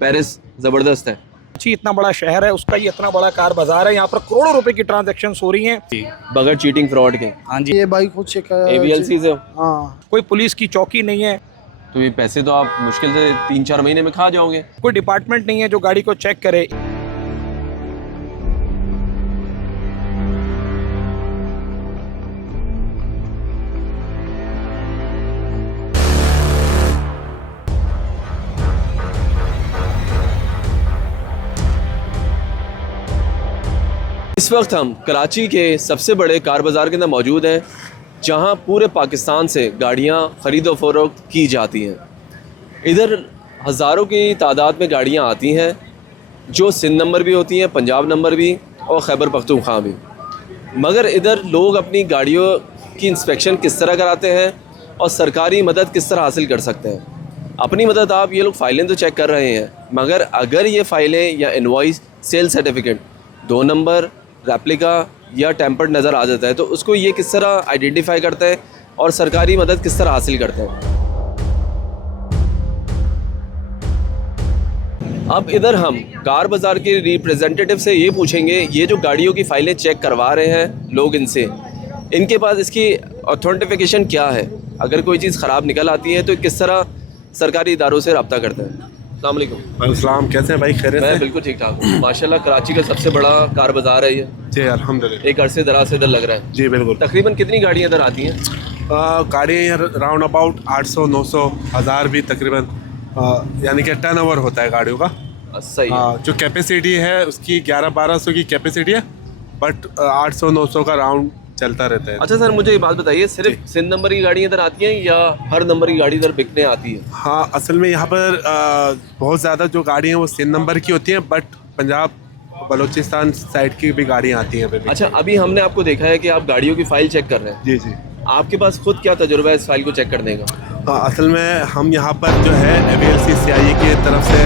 Paris ज़बरदस्त है। कराची इतना बड़ा शहर है, उसका ये इतना बड़ा कार बाजार है, यहाँ पर करोड़ों रुपए की ट्रांजैक्शन हो रही हैं। बगैर चीटिंग फ्रॉड के हाँ जी, ये भाई कुछ एक AVLC से। हाँ, कोई पुलिस की चौकी नहीं है, तो ये पैसे तो आप मुश्किल से 3-4 महीने में खा जाओगे। कोई डिपार्टमेंट नहीं है जो गाड़ी को चेक करे। इस वक्त हम कराची के सबसे बड़े कार बाज़ार के अंदर मौजूद हैं, जहां पूरे पाकिस्तान से गाड़ियां ख़रीदो फरोख्त की जाती हैं। इधर हज़ारों की तादाद में गाड़ियां आती हैं, जो सिंध नंबर भी होती हैं, पंजाब नंबर भी और खैबर पख्तूनख्वा भी। मगर इधर लोग अपनी गाड़ियों की इंस्पेक्शन किस तरह कराते हैं और सरकारी मदद किस तरह हासिल कर सकते हैं। अपनी मदद आप ये लोग फ़ाइलें तो चेक कर रहे हैं, मगर अगर ये फ़ाइलें या invoice, sale certificate 2 number, replica या टेम्पर्ड नज़र आ जाता है, तो उसको ये किस तरह आइडेंटिफाई करते हैं और सरकारी मदद किस तरह हासिल करते हैं। अब इधर हम कार बाज़ार के रिप्रेजेंटेटिव से ये पूछेंगे, ये जो गाड़ियों की फ़ाइलें चेक करवा रहे हैं लोग इनसे, इनके पास इसकी ऑथेंटिफिकेशन क्या है, अगर कोई चीज़ ख़राब निकल आती है तो किस तरह सरकारी इदारों से रब्ता करते हैं। अस्सलाम वालेकुम। अस्सलाम, कैसे हैं भाई? खैरियत मैं से? बिल्कुल ठीक ठाक हूँ माशाल्लाह। कराची का सबसे बड़ा कार बाज़ार है ये, जी अल्हम्दुलिल्लाह। एक अरसे दराज से इधर लग रहा है। जी बिल्कुल। तकरीबन कितनी गाड़ियाँ इधर आती हैं? गाड़ियाँ राउंड अबाउट 800, 900, 1000 भी तकरीबन, यानी कि टर्न ओवर होता है गाड़ियों का। सही है। जो कैपेसिटी है उसकी 1100-1200 की कैपेसिटी है, बट 800-900 का राउंड चलता रहता है। अच्छा सर, मुझे ये बात बताइए, सिर्फ सिंध नंबर की गाड़ियाँ इधर आती हैं या हर नंबर की गाड़ी इधर बिकने आती है? हाँ, असल में यहाँ पर बहुत ज़्यादा जो गाड़ी हैं वो सिंध नंबर की होती हैं, बट पंजाब बलूचिस्तान साइड की भी गाड़ियाँ आती हैं। अच्छा, अभी हमने आपको देखा है कि आप गाड़ियों की फ़ाइल चेक कर रहे हैं। जी जी। आपके पास खुद क्या तजुर्बा है इस फाइल को चेक करने का? असल में हम यहाँ पर जो है AVLC CIE की तरफ से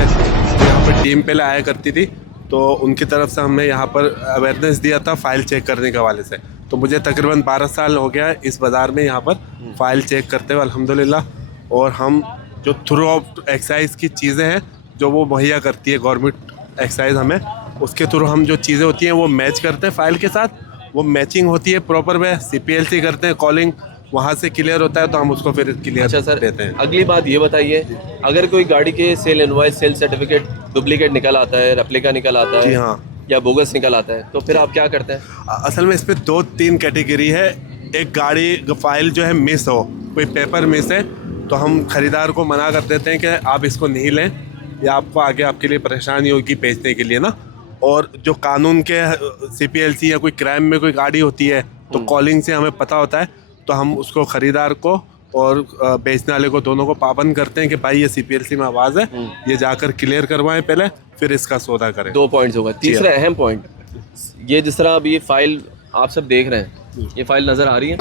जो यहाँ पर टीम पहले आया करती थी, तो उनकी तरफ से हमने यहाँ पर अवेयरनेस दिया था फ़ाइल चेक करने के हवाले से। तो मुझे तकरीबन 12 साल हो गया है इस बाज़ार में यहाँ पर फ़ाइल चेक करते हुए अल्हम्दुलिल्लाह। और हम जो थ्रू आउट एक्साइज़ की चीज़ें हैं जो वो मुहैया करती है गवर्नमेंट एक्साइज़ हमें, उसके थ्रू हम जो चीज़ें होती हैं वो मैच करते हैं फ़ाइल के साथ, वो मैचिंग होती है प्रॉपर में, CPLC करते हैं, कॉलिंग वहाँ से क्लियर होता है तो हम उसको फिर क्लियर अच्छा सर, देते हैं। अगली बात ये बताइए, अगर कोई गाड़ी के sale invoice, sale certificate duplicate निकल आता है, रेप्लिका निकल आता है, जी हाँ, या बोगस निकल आता है, तो फिर आप क्या करते हैं? असल में इस पर 2-3 कैटेगरी है। एक गाड़ी फाइल जो है मिस हो, कोई पेपर मिस है, तो हम ख़रीदार को मना कर देते हैं कि आप इसको नहीं लें, या आपको आगे आपके लिए परेशानी होगी बेचने के लिए ना। और जो कानून के CPLC या कोई क्राइम में कोई गाड़ी होती है तो कॉलिंग से हमें पता होता है, तो हम उसको ख़रीदार को और बेचने वाले को दोनों को पाबंद करते हैं कि भाई ये CPLC में आवाज़ है, ये जाकर क्लियर करवाएं पहले, फिर इसका सौदा करें। 2 पॉइंट्स होगा। तीसरा अहम पॉइंट, ये जिस तरह अब ये फाइल आप सब देख रहे हैं, ये फाइल नज़र आ रही है,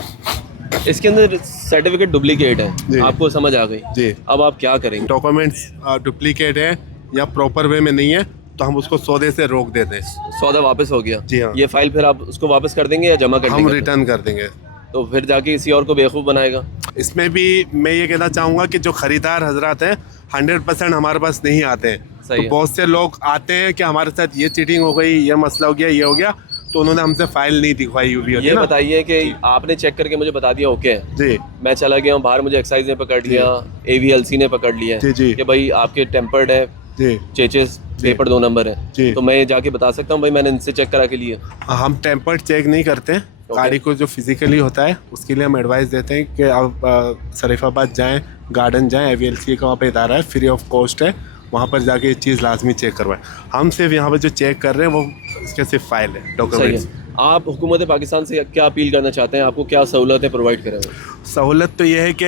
इसके अंदर सर्टिफिकेट डुप्लीकेट है, आपको समझ आ गई जी। अब आप क्या करेंगे? डॉक्यूमेंट्स डुप्लीकेट है या प्रॉपर वे में नहीं है तो हम उसको सौदे से रोक देते हैं। सौदा वापस हो गया? जी हाँ। ये फाइल फिर आप उसको वापस कर देंगे या जमा कर हम देंगे? रिटर्न कर देंगे। तो फिर जाके किसी और को बेवकूफ़ बनाएगा। इसमें भी मैं ये कहना चाहूँगा कि जो ख़रीदार हजरात हैं 100% हमारे पास नहीं आते हैं। सही तो है। बहुत से लोग आते हैं कि हमारे साथ ये चीटिंग हो गई, ये मसला हो गया, ये हो गया, तो उन्होंने हमसे फाइल नहीं दिखवाई हुई होती ये है ना। बताइए कि आपने चेक करके मुझे बता दिया ओके है, जी मैं चला गया हूँ बाहर, मुझे एक्साइज ने पकड़ लिया, AVLC ने पकड़ लिया जी, जी। कि भाई आपके टेम्पर्ड है, जी चेचेस पेपर 2 नंबर है, जी। तो मैं जाके बता सकता हूँ भाई मैंने इनसे चेक करा के लिए? हम टेम्पर्ड चेक नहीं करते। गाड़ी को जो फिजिकली होता है उसके लिए हम एडवाइस देते हैं कि आप शरीफाबाद जाएं, गार्डन जाएं, AVLC का वहाँ पे इदारा है, फ्री ऑफ कॉस्ट है, वहाँ पर जाके ये चीज़ लाजमी चेक करवाएं। हम सिर्फ यहाँ पर जो चेक कर रहे हैं वो इसके सिर्फ फाइल है, डॉक्यूमेंट्स। आप हुकूमत पाकिस्तान से क्या अपील करना चाहते हैं, आपको क्या सहूलतें प्रोवाइड करें? सहूलत तो ये है कि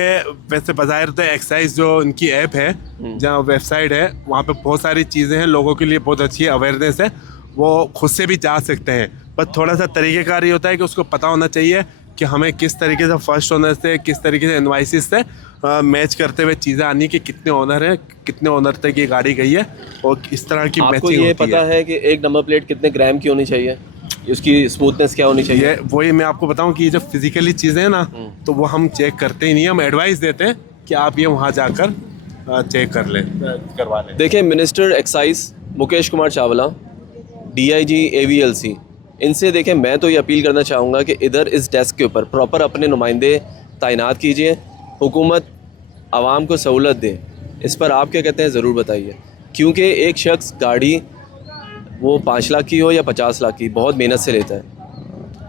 वैसे बज़ाहिर तो एक्साइज जो उनकी ऐप है, जहाँ वेबसाइट है, वहाँ पे बहुत सारी चीज़ें हैं, लोगों के लिए बहुत अच्छी अवेयरनेस है, वो खुद से भी जा सकते हैं। पर थोड़ा सा तरीक़ेकार ये होता है कि उसको पता होना चाहिए कि हमें किस तरीके से फर्स्ट ओनर से, किस तरीके से इनवाइसिस से मैच करते हुए चीज़ें आनी कि कितने ओनर हैं, कितने ओनर तक ये गाड़ी गई है, और इस तरह की आपको मैचिंग ये होती पता है कि एक नंबर प्लेट कितने ग्राम की होनी चाहिए, उसकी स्मूथनेस क्या होनी चाहिए? ये वही मैं आपको बताऊं कि ये जो फिजिकली चीज़ें हैं ना, तो वो हम चेक करते ही नहीं, हम एडवाइस देते हैं कि आप ये वहाँ जाकर चेक कर ले, करवा ले। देखिए, minister excise Mukesh Kumar Chawla, DIG AVLC, इनसे देखें, मैं तो ये अपील करना चाहूँगा कि इधर इस डेस्क के ऊपर प्रॉपर अपने नुमाइंदे तैनात कीजिए, हुकूमत आवाम को सहूलत दे। इस पर आप क्या कहते हैं ज़रूर बताइए, क्योंकि एक शख्स गाड़ी वो 5 लाख की हो या 50 लाख की बहुत मेहनत से लेता है,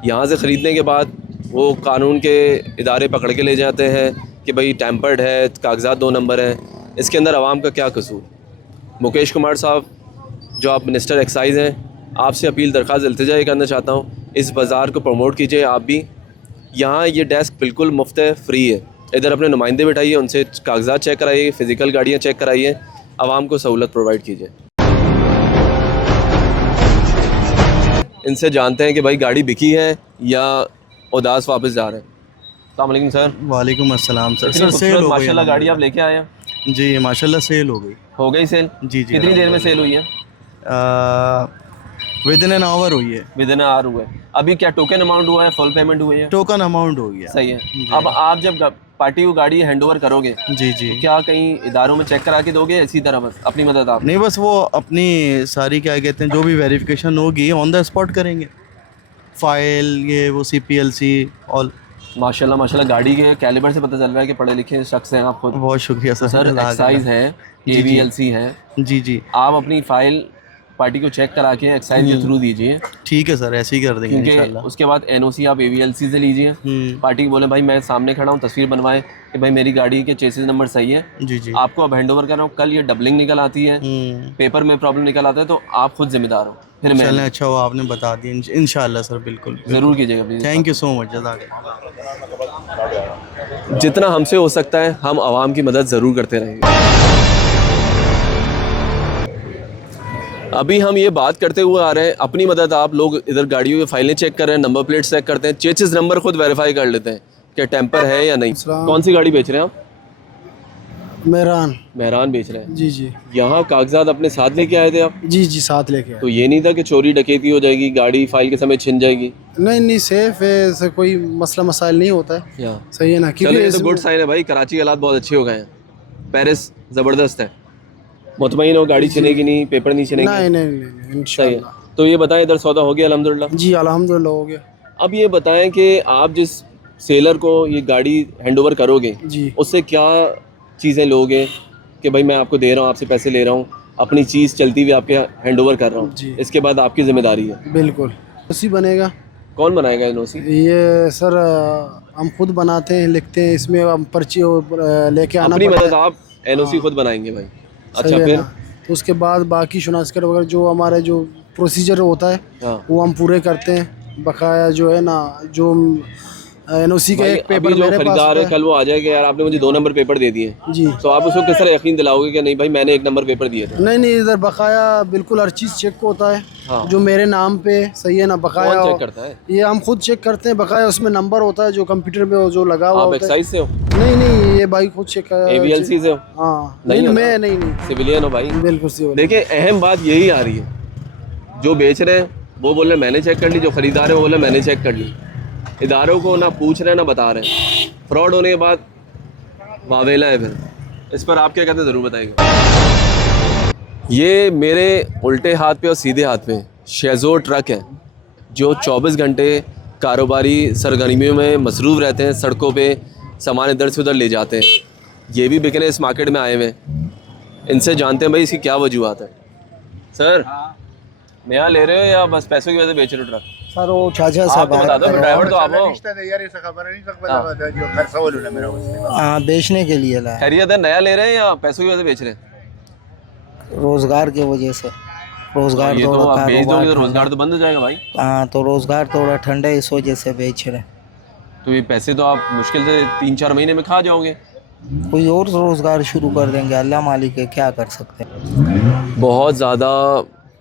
यहाँ से ख़रीदने के बाद वो कानून के इदारे पकड़ के ले जाते हैं कि भाई टैम्पर्ड है, कागजात 2 नंबर हैं। इसके अंदर आवाम का क्या कसूर? मुकेश कुमार साहब, जो आप मिनिस्टर एक्साइज़ हैं, आपसे अपील दरख्वास्त इल्तिजा ये करना चाहता हूँ, इस बाज़ार को प्रमोट कीजिए आप भी। यहाँ ये डेस्क बिल्कुल मुफ्त है, फ्री है। इधर अपने नुमाइंदे बिठाइए, उनसे कागजात चेक कराइए, फ़िज़िकल गाड़ियाँ चेक कराइए, आवाम को सहूलत प्रोवाइड कीजिए। इनसे जानते हैं कि भाई गाड़ी बिकी है या उदास वापस जा रहे हैं। अस्सलाम वालेकुम सर। वालेकुम अस्सलाम सर। इतनी सर सेल हो गई माशाल्लाह गाड़ी आप लेके आए हैं। जी माशाल्लाह सेल हो गई। हो गई सेल? जी जी। कितनी देर में सेल हुई है? विद इन एन आवर हुई है। विद इन आवर हुआ है। अभी क्या टोकन अमाउंट हुआ है, फुल पेमेंट हुई है? टोकन अमाउंट हो गया। सही है। अब आप जब पार्टी को गाड़ी हैंड ओवर करोगे, जी जी, तो क्या कहीं इदारों में चेक करा के दोगे, इसी तरह बस अपनी मदद आप? नहीं, बस वो अपनी सारी क्या कहते हैं जो भी वेरिफिकेशन होगी ऑन द स्पॉट करेंगे, फाइल ये वो CPLC ऑल। माशाल्लाह माशाल्लाह, गाड़ी के कैलिबर से पता चल रहा है कि पढ़े लिखे शख्स हैं आप खुद। बहुत शुक्रिया सर। सर एक्साइज है, AVLC है, जी जी, आप अपनी फाइल पार्टी को चेक करा के एक्साइज के थ्रू दीजिए, ठीक है सर, ऐसे ही कर देंगे क्योंकि इंशाल्लाह। उसके बाद NOC आप AVLC से लीजिए। पार्टी को बोले भाई मैं सामने खड़ा हूँ, तस्वीर बनवाएं कि भाई मेरी गाड़ी के चेसिस नंबर सही है, जी जी। आपको अब हैंड ओवर कर रहा हूँ। कल ये डबलिंग निकल आती है, पेपर में प्रॉब्लम निकल आता है, तो आप खुद जिम्मेदार हो। फिर मैं चलें, अच्छा हुआ आपने बता दिया। इंशाल्लाह सर, बिल्कुल ज़रूर कीजिएगा please. Thank you so much, जज़ाक। जितना हमसे हो सकता है हम आवाम की मदद ज़रूर करते रहेंगे। अभी हम ये बात करते हुए आ रहे हैं, अपनी मदद आप लोग इधर गाड़ियों की फाइलें चेक कर रहे हैं, नंबर प्लेट चेक करते हैं, चेसिस नंबर खुद वेरीफाई कर लेते हैं कि टेम्पर है या नहीं। कौन सी गाड़ी बेच रहे हैं आप? मेहरान बेच रहे हैं। जी जी यहाँ कागजात अपने साथ लेके आए थे आप? जी जी, साथ लेके आए। तो ये नहीं था कि चोरी डकैती हो जाएगी, गाड़ी फाइल के समय छिन जाएगी? नहीं नहीं, सेफ है, ऐसा कोई मसला मसाइल नहीं होता है। यहाँ सही है ना, चलो, ये तो गुड साइन है भाई। कराची के हालात बहुत अच्छे हो गए हैं, पेरिस ज़बरदस्त है। मुतमईन हो, गाड़ी छिनेगी नहीं, पेपर नहीं छिनेंगे? नहीं नहीं नहीं, सही है। इंशाल्लाह। तो ये बताएं, इधर सौदा हो गया अल्हम्दुलिल्लाह? जी अल्हम्दुलिल्लाह हो गया। अब ये बताएं कि आप जिस सेलर को ये गाड़ी हैंड ओवर करोगे, जी उससे क्या चीज़ें लोगे कि भाई मैं आपको दे रहा हूँ, आपसे पैसे ले रहा हूँ, अपनी चीज़ चलती हुई आपके हैंड ओवर कर रहा हूँ, जी। इसके बाद आपकी जिम्मेदारी है। बिल्कुल उसी बनेगा। कौन बनाएगा NOC? ये सर हम खुद बनाते हैं, लिखते हैं, इसमें हम पर्ची लेके आना अपनी पड़ता मदद आप NOC खुद बनाएंगे भाई? है। अच्छा, सही है फिर? ना? तो उसके बाद बाकी शुनास्कर वगैरह जो हमारे जो प्रोसीजर होता है हाँ। वो हम पूरे करते हैं। बकाया जो है ना, जो NOC का भाई, एक अभी पेपर जो मेरे पास खरीदार है, होता कल वो आ जाएगा, यार आपने मुझे 2 नंबर पेपर दे दिए, है। जी तो आप उसको किस तरह यकीन दिलाओगे कि नहीं भाई मैंने 1 नंबर पेपर दिए थे? नहीं नहीं, इधर बकाया बिल्कुल हर चीज़ चेक होता है। हाँ। जो मेरे नाम पे सही है ना, बकाया कौन चेक करता है? ये हम खुद चेक करते हैं। बकाया उसमें नंबर होता है जो कंप्यूटर पे जो लगा हुआ आप होता है। एक्साइज से हो? नहीं नहीं, ये भाई खुद चेक AVLC से हो? हाँ नहीं नहीं, हो मैं ना? नहीं नहीं, सिविलियन हो भाई? बिल्कुल सही। देखिए, अहम बात यही आ रही है, जो बेच रहे हैं वो बोल रहे मैंने चेक कर ली, जो खरीदार है वो बोल रहे मैंने चेक कर ली। इदारों को ना पूछ रहे हैं ना बता रहे हैं। फ्रॉड होने के बाद वावेला है। फिर इस पर आप क्या कहते हैं, ज़रूर बताएंगे। ये मेरे उल्टे हाथ पे और सीधे हाथ पे शेज़ोर ट्रक है, जो 24 घंटे कारोबारी सरगर्मियों में मसरूफ़ रहते हैं, सड़कों पे सामान इधर से उधर ले जाते हैं। ये भी बिकने इस मार्केट में आए हुए हैं, इनसे जानते हैं भाई इसकी क्या वजूहत है। सर, नया ले रहे हो या बस पैसों की वजह से बेच रहे हो ट्रक? सर वो चाचा आप साहब तो बता दो, ड्राइवर तो आप हो। हाँ, बेचने के लिए लाया, खैरियत है, नया ले रहे हैं या पैसों की वजह से बेच रहे हैं? रोजगार की वजह से। रोजगार ये तो थोड़ा आप बेच दोगे तो कारोबार रोजगार तो बंद हो जाएगा भाई। हाँ, तो रोजगार थोड़ा ठंडा है, इस वजह से बेच रहे। तो ये पैसे तो आप मुश्किल से 3-4 महीने में खा जाओगे। कोई और रोजगार शुरू कर देंगे, अल्लाह मालिक है, क्या कर सकते हैं। बहुत ज़्यादा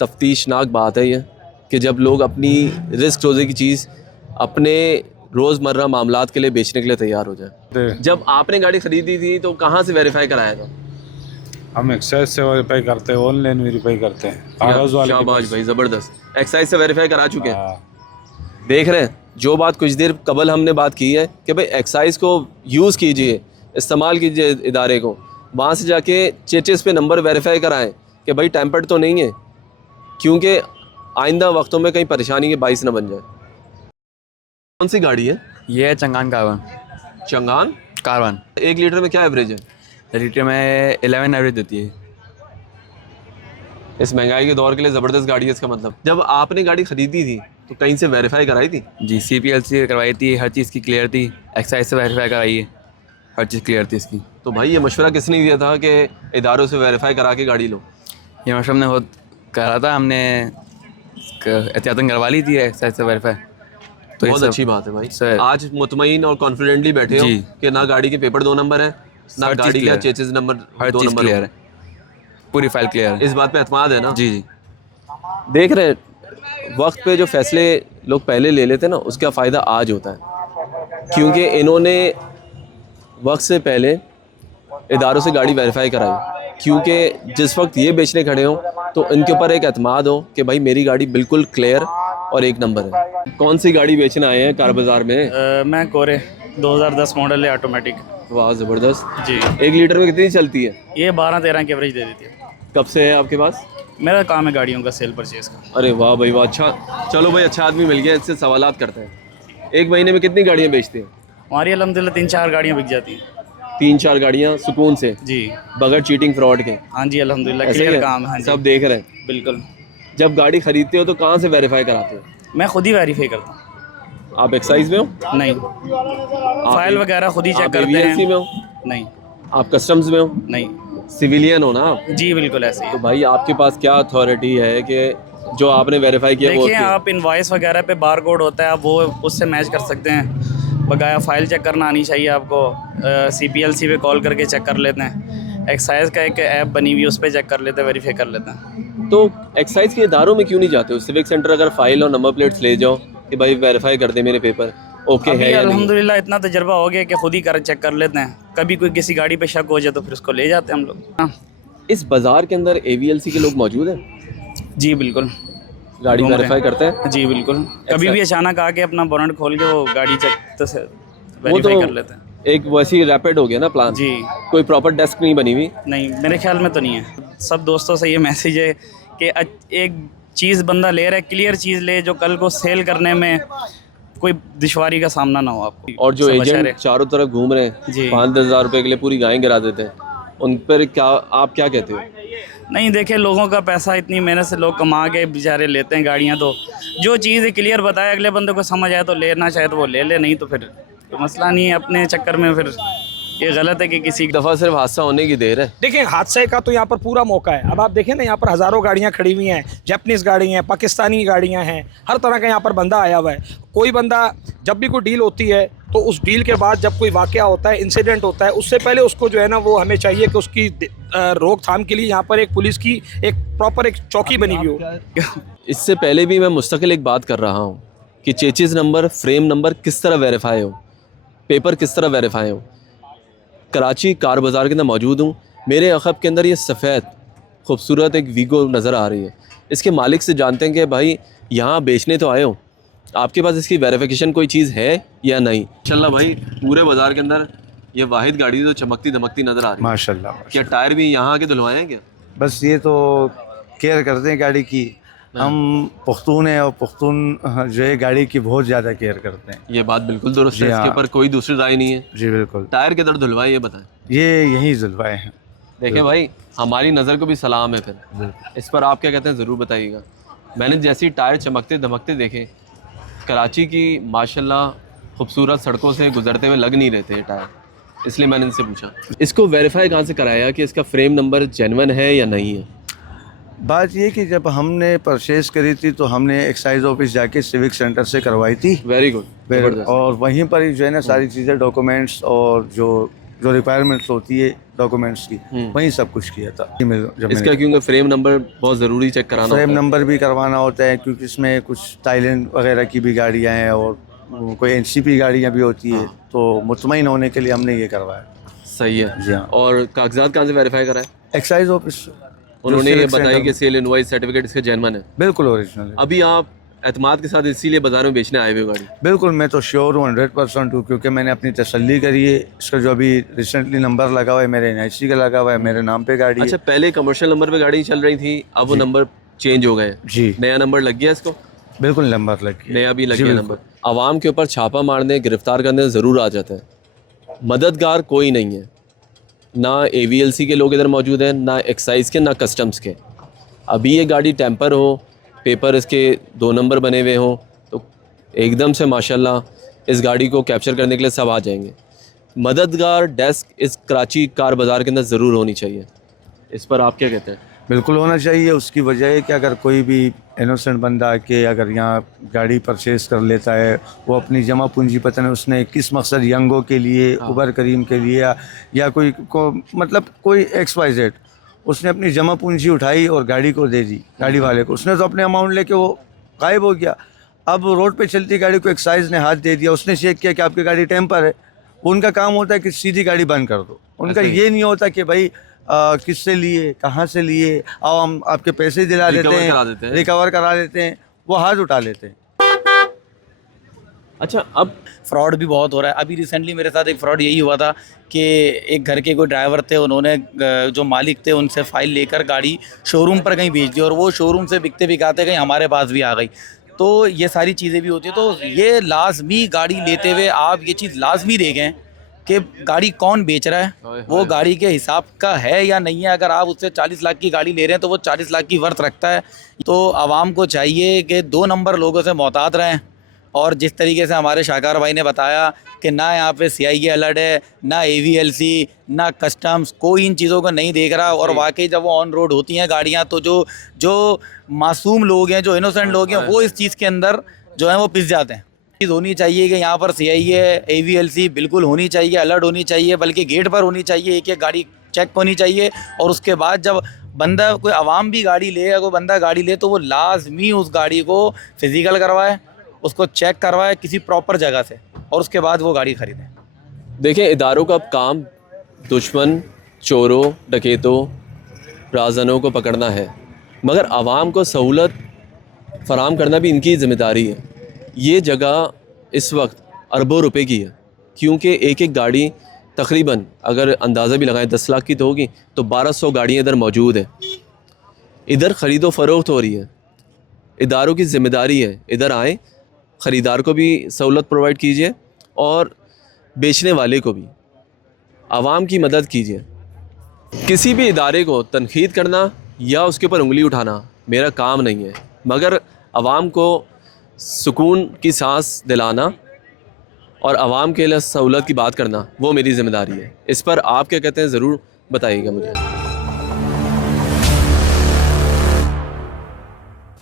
तफ्तीशनाक बात है ये कि जब लोग अपनी रिस्क रोज़े की चीज़ अपने रोज़मर्रा मामलात के लिए बेचने के लिए तैयार हो जाए। जब आपने गाड़ी ख़रीदी थी तो कहाँ से वेरीफाई कराया था? हम एक्साइज से वेरीफाई करते हैं, ऑनलाइन वेरीफाई करते हैं, कागज वाले के शाबाश पास। भाई, ज़बरदस्त। एक्साइज से वेरीफाई करा चुके हैं। हाँ। देख रहे हैं, जो बात कुछ देर कबल हमने बात की है कि भाई एक्साइज को यूज़ कीजिए, इस्तेमाल कीजिए इदारे को, वहाँ से जाके चेचेस पे नंबर वेरीफाई कराएं कि भाई टैंपर्ड तो नहीं है, क्योंकि आइंदा वक्तों में कहीं परेशानी के बाइस ना बन जाए। कौन सी गाड़ी है? ये है Changan Karwan. Changan Karwan 1 litre में क्या एवरेज है? लीटर में 11 एवरेज देती है। इस महंगाई के दौर के लिए ज़बरदस्त गाड़ी है इसका मतलब। जब आपने गाड़ी ख़रीदी थी तो कहीं से वेरीफाई कराई थी? जी CPLC करवाई थी, हर चीज़ की क्लियर थी, एक्साइज से वेरीफाई कराई है, हर चीज़ क्लियर थी इसकी। तो भाई ये मशवरा किसने दिया था कि इदारों से वेरीफाई करा के गाड़ी लो? ये मशरूम ने बहुत करा था, हमने एहतियातन करवा ली थी एक्साइज से वेरीफाई। तो ये बहुत सब अच्छी बात है भाई। सर आज मुतमईन और कॉन्फिडेंटली बैठे हो जी। कि ना गाड़ी के पेपर 2 नंबर है, ना हर चीज़ गाड़ी का clear है। चेसिस नंबर हर 2 चीज़ नंबर क्लियर है, पूरी फाइल क्लियर है। इस बात पे एतमाद है ना? जी जी देख रहे हैं, वक्त पे जो फैसले लोग पहले ले लेते हैं ना, उसका फ़ायदा आज होता है, क्योंकि इन्होंने वक्त से पहले इदारों से गाड़ी वेरीफाई कराई, क्योंकि जिस वक्त ये बेचने खड़े हों तो इनके ऊपर एक एतमाद हो कि भाई मेरी गाड़ी बिल्कुल क्लियर और 1 नंबर है। कौन सी गाड़ी बेचने आए हैं कार बाज़ार में? मैं कोरे 2010 मॉडल है, ऑटोमेटिक। वाह ज़बरदस्त। जी 1 लीटर में कितनी चलती है? ये 12-13 की एवरेज दे देती है। कब से है आपके पास? मेरा काम है गाड़ियों का सेल परचेज़ का। अरे वाह भाई वाह, अच्छा। चलो भाई, अच्छा आदमी मिल गया, इससे सवालात करते हैं। 1 महीने में कितनी गाड़ियाँ बेचते हैं? हमारी अल्हम्दुलिल्लाह 3-4 गाड़ियाँ बिक जाती हैं। 3-4 गाड़ियाँ सुकून से, जी बगैर चीटिंग फ्रॉड के? हाँ जी अल्हम्दुलिल्लाह ऐसे ही क्लियर है? काम है। हाँ जी सब देख रहे हैं। बिल्कुल, जब गाड़ी खरीदते हो तो कहाँ से वेरीफाई कराते हो? मैं खुद ही वेरीफाई करता हूँ। आप एक्साइज में हो? नहीं, फाइल वगैरह खुद ही चेक करते AVLC हैं। में हो? नहीं आप कस्टम्स में हो? नहीं, सिविलियन हो ना आप? जी बिल्कुल ऐसे ही तो है। भाई आपके पास क्या अथॉरिटी है कि जो आपने वेरीफाई किया वो देखिए, आप इनवॉइस वगैरह पे बार कोड होता है, आप वो उससे मैच कर सकते हैं। बकाया फ़ाइल चेक करना आनी चाहिए आपको। CPLC पे कॉल करके चेक कर लेते हैं। एक्साइज का एक ऐप बनी हुई है, उस पर चेक कर लेते हैं, वेरीफाई कर लेते हैं। तो एक्साइज के इदारों में क्यों नहीं जाते हो? सिविक सेंटर अगर फाइल और नंबर प्लेट्स ले जाओ कि भाई वेरीफाई कर दे मेरे पेपर, ओके अभी है या नहीं? अल्हम्दुलिल्लाह इतना तजर्बा हो गया कि खुद ही कर चेक कर लेते हैं। कभी कोई किसी गाड़ी पे शक हो जाए तो फिर उसको ले जाते हैं हम लोग। हाँ इस बाज़ार के अंदर AVLC के लोग मौजूद हैं? जी बिल्कुल, गाड़ी घूम रहे वेरीफाई करते हैं? जी बिल्कुल। कभी भी अचानक आके अपना बोनट खोल के वो गाड़ी चेक तो से वो वेरीफाई तो कर लेते हैं। एक वैसी रैपिड हो गया ना प्लान? जी कोई प्रॉपर डेस्क नहीं बनी हुई? नहीं, मेरे ख्याल में तो नहीं है। सब दोस्तों से ये मैसेज है कि एक चीज़ बंदा ले रहा है, क्लियर चीज़ ले, जो कल को सेल करने में कोई दुश्वारी का सामना ना हो आपको। और जो सब अच्छा एजेंट रहे। चारों तरफ घूम रहे हैं जी 5-10 हज़ार रुपये के लिए पूरी गायें गिरा देते हैं, उन पर क्या आप क्या कहते हो? नहीं, देखिए लोगों का पैसा इतनी मेहनत से लोग कमा के बेचारे लेते हैं गाड़ियाँ, तो जो चीज़ क्लियर बताए अगले बंदे को समझ आए तो लेना चाहे तो वो ले ले, नहीं तो फिर तो मसला नहीं है। अपने चक्कर में फिर ये गलत है कि किसी एक दफ़ा सिर्फ हादसा होने की देर है। देखिए, हादसे का तो यहाँ पर पूरा मौका है। अब आप देखें ना, यहाँ पर हज़ारों गाड़ियाँ खड़ी हुई हैं, जापानीज़ गाड़ी हैं, पाकिस्तानी गाड़ियाँ हैं, हर तरह का यहाँ पर बंदा आया हुआ है। कोई बंदा जब भी कोई डील होती है तो उस डील के बाद जब कोई वाक़या होता है, इंसिडेंट होता है, उससे पहले उसको जो है ना वो हमें चाहिए कि उसकी रोकथाम के लिए यहाँ पर एक पुलिस की एक प्रॉपर एक चौकी बनी हुई हो। इससे पहले भी मैं मुस्तकिल एक बात कर रहा हूँ कि चेचिस नंबर, फ्रेम नंबर किस तरह वेरीफाई हो, पेपर किस तरह वेरीफाई हो। कराची कार बाज़ार के अंदर मौजूद हूँ। मेरे अखब के अंदर ये सफ़ेद खूबसूरत एक वीगो नज़र आ रही है। इसके मालिक से जानते हैं कि भाई यहाँ बेचने तो आए हो, आपके पास इसकी वेरिफिकेशन कोई चीज़ है या नहीं? इंशाल्लाह भाई, पूरे बाज़ार के अंदर ये वाहिद गाड़ी तो चमकती धमकती नज़र आ रही है। माशाल्लाह। क्या टायर भी यहाँ के धुलवाए हैं क्या? बस ये तो केयर करते हैं गाड़ी की। हम पुख्तून हैं और पुख्तून जो है गाड़ी की बहुत ज़्यादा केयर करते हैं। ये बात बिल्कुल दुरुस्त है, जी इसके हाँ। ऊपर कोई दूसरी राय नहीं है। जी बिल्कुल। टायर के दर धुलवाए ये बताएं। ये यहीं जुलवाए हैं। देखें भाई, हमारी नज़र को भी सलाम है। फिर इस पर आप क्या कहते हैं ज़रूर बताइएगा। मैंने जैसी टायर चमकते धमकते देखे, कराची की माशाल्लाह खूबसूरत सड़कों से गुजरते हुए लग नहीं रहे थे टायर, इसलिए मैंने इनसे पूछा। इसको वेरीफाई कहाँ से कराया कि इसका फ्रेम नंबर जेन्युइन है या नहीं है? बात ये कि जब हमने परचेज़ करी थी तो हमने एक्साइज ऑफिस जाके सिविक सेंटर से करवाई थी। Very good. और वहीं पर ही जो है ना सारी चीज़ें, डॉक्यूमेंट्स और जो रिक्वायरमेंट्स होती है डॉक्यूमेंट्स की, वहीं सब कुछ किया था। इसका क्योंकि फ्रेम नंबर बहुत ज़रूरी चेक कराना फ्रेम होता है। नंबर भी करवाना होता है क्योंकि इसमें कुछ थाईलैंड वगैरह की भी गाड़ियाँ हैं और कोई NCP गाड़ियाँ भी होती है, तो मुतमईन होने के लिए हमने ये करवाया। सही है। जी हाँ। और कागजात कहाँ से वेरीफाई कराए? Excise office. उन्होंने ये बताया कि सेल इनवॉइस सर्टिफिकेट इसके जेन्युइन है। बिल्कुल ओरिजिनल है। अभी आप एतमाद के साथ इसीलिए बाजार में बेचने आए हुए हो गाड़ी? बिल्कुल, मैं तो श्योर हूँ, 100% हूँ, क्योंकि मैंने अपनी तसल्ली करी है। इसका जो अभी रिसेंटली नंबर लगा हुआ है मेरे NIC का लगा हुआ है, मेरे नाम पे गाड़ी अच्छा, है। पहले कमर्शियल नंबर पे गाड़ी चल रही थी, अब वो नंबर चेंज हो गए हैं। जी नया नंबर लग गया इसको? बिल्कुल नंबर लग गया, नया भी लग जी, गया बिल्कुल। नंबर। आवाम के ऊपर छापा मारने, गिरफ्तार करने ज़रूर आ जाता है। मददगार कोई नहीं है, ना AVLC के लोग इधर मौजूद हैं, ना एक्साइज के, ना कस्टम्स के। अभी ये गाड़ी टेम्पर हो, पेपर इसके 2 नंबर बने हुए हों, तो एकदम से माशाल्लाह इस गाड़ी को कैप्चर करने के लिए सब आ जाएंगे। मददगार डेस्क इस कराची कार बाज़ार के अंदर ज़रूर होनी चाहिए। इस पर आप क्या कहते हैं? बिल्कुल होना चाहिए। उसकी वजह है कि अगर कोई भी इनोसेंट बंदा आके अगर यहाँ गाड़ी परचेज़ कर लेता है, वो अपनी जमा पूंजी पता नहीं उसने किस मकसद, यंगों के लिए, उबर करीम के लिए, या कोई को मतलब कोई XYZ, उसने अपनी जमा पूंजी उठाई और गाड़ी को दे दी, गाड़ी वाले को। उसने तो अपने अमाउंट लेके वो गायब हो गया। अब रोड पे चलती गाड़ी को एक्साइज ने हाथ दे दिया, उसने चेक किया कि आपकी गाड़ी टेम्पर है। उनका काम होता है कि सीधी गाड़ी बंद कर दो। उनका ये नहीं होता कि भाई किससे लिए, कहाँ से लिए, और हम आपके पैसे दिला देते हैं, रिकवर करा देते हैं, वो हाथ उठा लेते हैं। अच्छा, अब फ्रॉड भी बहुत हो रहा है। अभी रिसेंटली मेरे साथ एक फ्रॉड यही हुआ था कि एक घर के कोई ड्राइवर थे, उन्होंने जो मालिक थे उनसे फ़ाइल लेकर गाड़ी शोरूम पर कहीं भेज दी, और वो शोरूम से बिकते बिकाते कहीं हमारे पास भी आ गई। तो ये सारी चीज़ें भी होती हैं। तो ये लाजमी गाड़ी लेते हुए आप ये चीज़ लाजमी देखें कि गाड़ी कौन बेच रहा है, वो गाड़ी के हिसाब का है या नहीं है। अगर आप उससे 40 लाख की गाड़ी ले रहे हैं तो वो 40 लाख की वर्थ रखता है। तो आवाम को चाहिए कि 2 नंबर लोगों से मोहतात रहें, और जिस तरीके से हमारे शाहकार भाई ने बताया कि ना यहाँ पे CIA अलर्ट है, ना AVLC, ना कस्टम्स, कोई इन चीज़ों को नहीं देख रहा। और वाकई जब वो ऑन रोड होती हैं गाड़ियाँ, तो जो मासूम लोग हैं, जो इनोसेंट लोग हैं, वो इस चीज़ के अंदर जो है वो पिस जाते हैं। चीज़ होनी चाहिए कि यहाँ पर CIA, AVLC बिल्कुल होनी चाहिए, अलर्ट होनी चाहिए, बल्कि गेट पर होनी चाहिए। एक गाड़ी चेक होनी चाहिए, और उसके बाद जब बंदा, कोई आवाम भी गाड़ी ले या कोई बंदा गाड़ी ले, तो वो लाजमी उस गाड़ी को फिज़िकल करवाए, उसको चेक करवाए किसी प्रॉपर जगह से, और उसके बाद वो गाड़ी ख़रीदें। देखें, इदारों का काम दुश्मन, चोरों, डकैतों, राज़नों को पकड़ना है, मगर आवाम को सहूलत फराहम करना भी इनकी ज़िम्मेदारी है। ये जगह इस वक्त अरबों रुपए की है, क्योंकि एक एक गाड़ी तकरीबन, अगर अंदाज़ा भी लगाएं 10 लाख की तो होगी, तो 1200 गाड़ियाँ इधर मौजूद हैं। इधर ख़रीदो फ़रोख्त हो रही है। इदारों की ज़िम्मेदारी है, इधर आएँ, ख़रीदार को भी सहूलत प्रोवाइड कीजिए और बेचने वाले को भी। आवाम की मदद कीजिए। किसी भी इदारे को तनकीद करना या उसके ऊपर उंगली उठाना मेरा काम नहीं है, मगर आवाम को सुकून की सांस दिलाना और आवाम के लिए सहूलत की बात करना वो मेरी ज़िम्मेदारी है। इस पर आप क्या कहते हैं, ज़रूर बताइएगा मुझे।